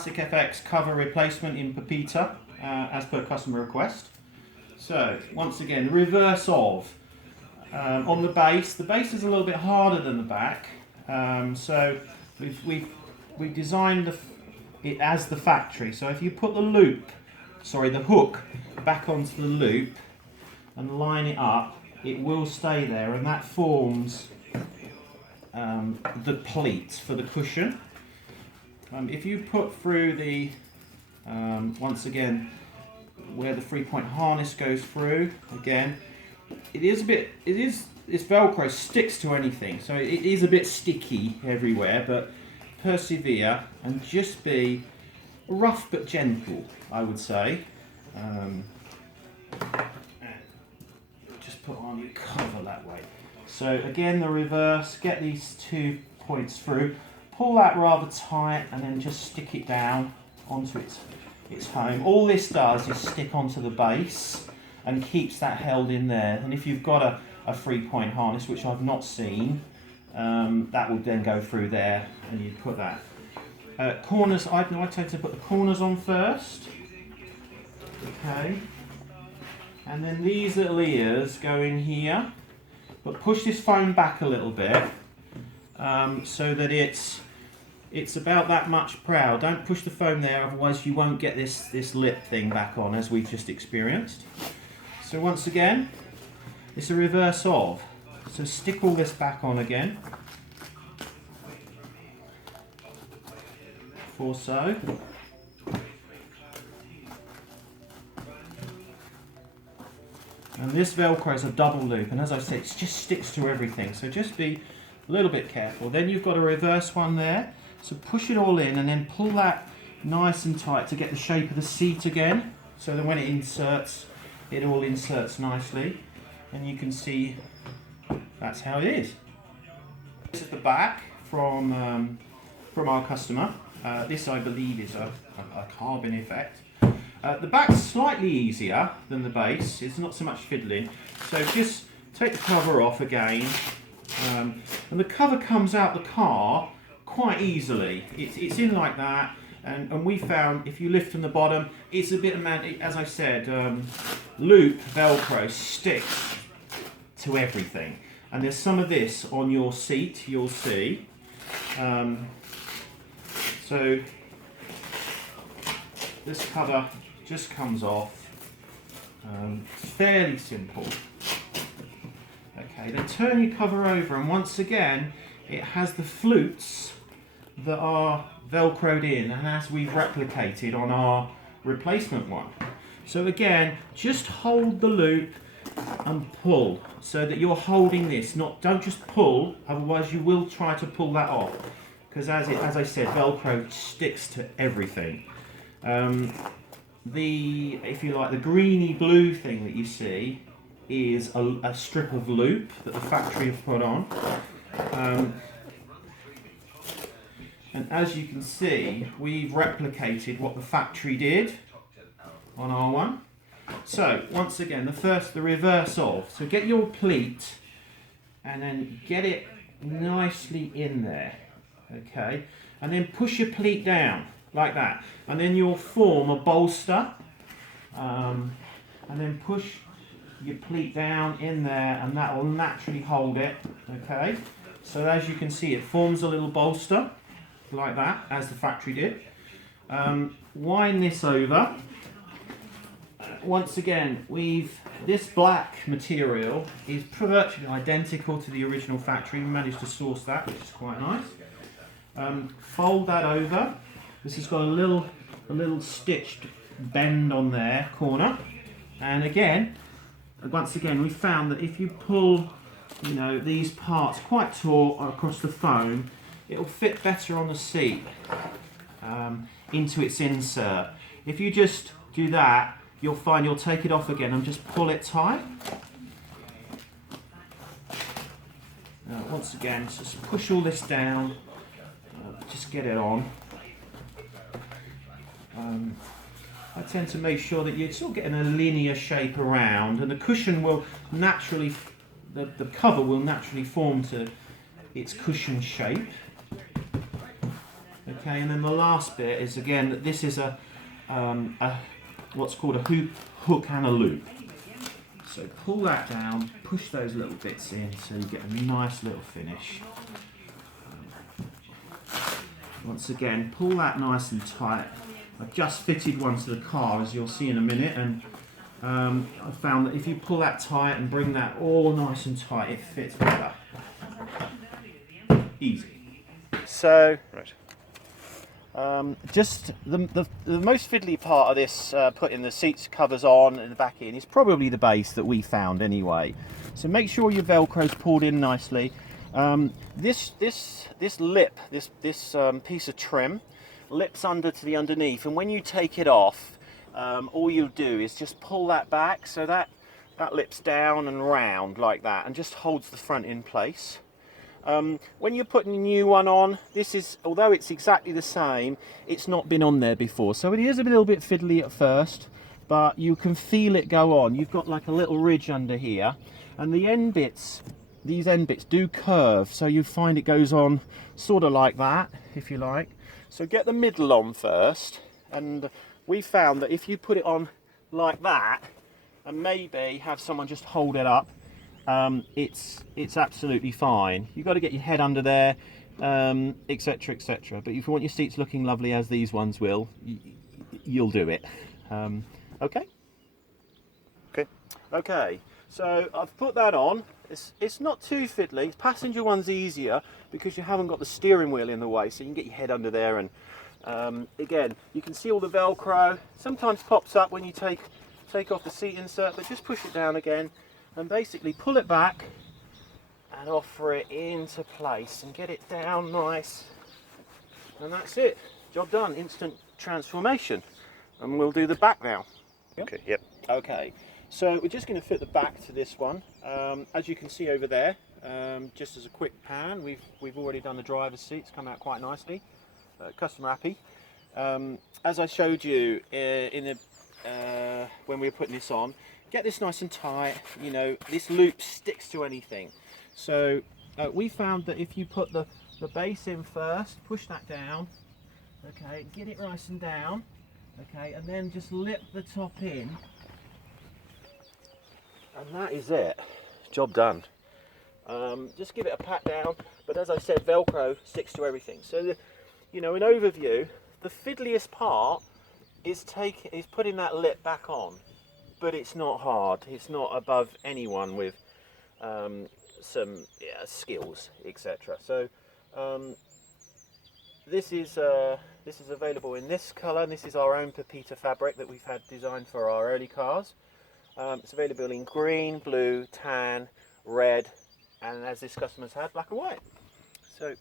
Classic FX cover replacement in Pepita as per customer request. So once again, reverse of on the base. The base is a little bit harder than the back, so we've designed it as the factory. So if you put the hook back onto the loop and line it up, it will stay there, and that forms the pleats for the cushion. If you put through the, once again, where the 3-point harness goes through, again, it's Velcro, sticks to anything, so it is a bit sticky everywhere, but persevere and just be rough but gentle, I would say. Just put on your cover that way. So again, the reverse, get these 2 points through. Pull that rather tight and then just stick it down onto its home. All this does is stick onto the base and keeps that held in there. And if you've got a 3-point harness, which I've not seen, that will then go through there and you put that. Corners, I tend to put the corners on first. Okay. And then these little ears go in here. But push this foam back a little bit so that it's about that much proud. Don't push the foam there, otherwise you won't get this lip thing back on as we've just experienced. So once again, it's a reverse of. So stick all this back on again. For so. And this Velcro is a double loop, and as I said, it just sticks to everything, so just be a little bit careful. Then you've got a reverse one there, so push it all in and then pull that nice and tight to get the shape of the seat again, so that when it inserts, it all inserts nicely, and you can see that's how it is. This is the back from our customer. This, I believe, is a carbon effect. The back's slightly easier than the base, it's not so much fiddling, so just take the cover off again, and the cover comes out the car quite easily. It's in like that, and we found if you lift from the bottom, it's a bit of, as I said, loop Velcro sticks to everything, and there's some of this on your seat, you'll see. So this cover just comes off, fairly simple. Okay, then turn your cover over, and once again it has the flutes that are velcroed in, and as we've replicated on our replacement one. So again, just hold the loop and pull so that you're holding this, don't just pull, otherwise you will try to pull that off, because as I said, Velcro sticks to everything. If you like, the greeny blue thing that you see is a strip of loop that the factory have put on. And as you can see, we've replicated what the factory did on our one. So once again, the reverse of. So get your pleat and then get it nicely in there. Okay, and then push your pleat down like that, and then you'll form a bolster, and then push your pleat down in there, and that will naturally hold it. Okay, so as you can see, it forms a little bolster like that, as the factory did. Wind this over. Once again, this black material is virtually identical to the original factory. We managed to source that, which is quite nice. Fold that over. This has got a little stitched bend on there, corner. And again, once again, we found that if you pull, these parts quite taut across the foam, it'll fit better on the seat into its insert. If you just do that, you'll find you'll take it off again and just pull it tight. Once again, just push all this down, just get it on. I tend to make sure that you're still getting a linear shape around, and the cushion will naturally, the cover will naturally form to its cushion shape. Okay, and then the last bit is, again, that this is a what's called a hook and a loop. So pull that down, push those little bits in so you get a nice little finish. Once again, pull that nice and tight. I've just fitted one to the car, as you'll see in a minute, and I found that if you pull that tight and bring that all nice and tight, it fits better. Easy. So, just the most fiddly part of this, putting the seats covers on and the back in, is probably the base that we found anyway. So make sure your Velcro's pulled in nicely. This lip, this piece of trim, lips under to the underneath, and when you take it off, all you'll do is just pull that back so that lips down and round like that, and just holds the front in place. When you're putting a new one on, this is, although it's exactly the same, it's not been on there before, so it is a little bit fiddly at first, but you can feel it go on. You've got like a little ridge under here, and the end bits, these end bits do curve, so you find it goes on sort of like that, if you like. So get the middle on first, and we found that if you put it on like that, and maybe have someone just hold it up, it's absolutely fine. You've got to get your head under there, etc, etc. But if you want your seats looking lovely, as these ones will, you'll do it. Okay. Okay, so I've put that on. It's not too fiddly. Passenger one's easier because you haven't got the steering wheel in the way, so you can get your head under there, and again, you can see all the Velcro. Sometimes pops up when you take off the seat insert, but just push it down again and basically pull it back and offer it into place and get it down nice, and that's it. Job done. Instant transformation. And we'll do the back now. Yep. Okay, yep. Okay, so we're just going to fit the back to this one. As you can see over there, just as a quick pan, we've already done the driver's seats, come out quite nicely. Customer happy. As I showed you when we were putting this on, get this nice and tight. You know, this loop sticks to anything. So we found that if you put the base in first, push that down, okay, get it nice and down, okay, and then just lip the top in, and that is it. Job done. Just give it a pat down, but as I said, Velcro sticks to everything. So, you know, in overview, the fiddliest part is putting that lip back on, but it's not hard. It's not above anyone with some skills, etc. So this is available in this colour, and this is our own Pepita fabric that we've had designed for our early cars. It's available in green, blue, tan, red, and as this customer's had, black and white. So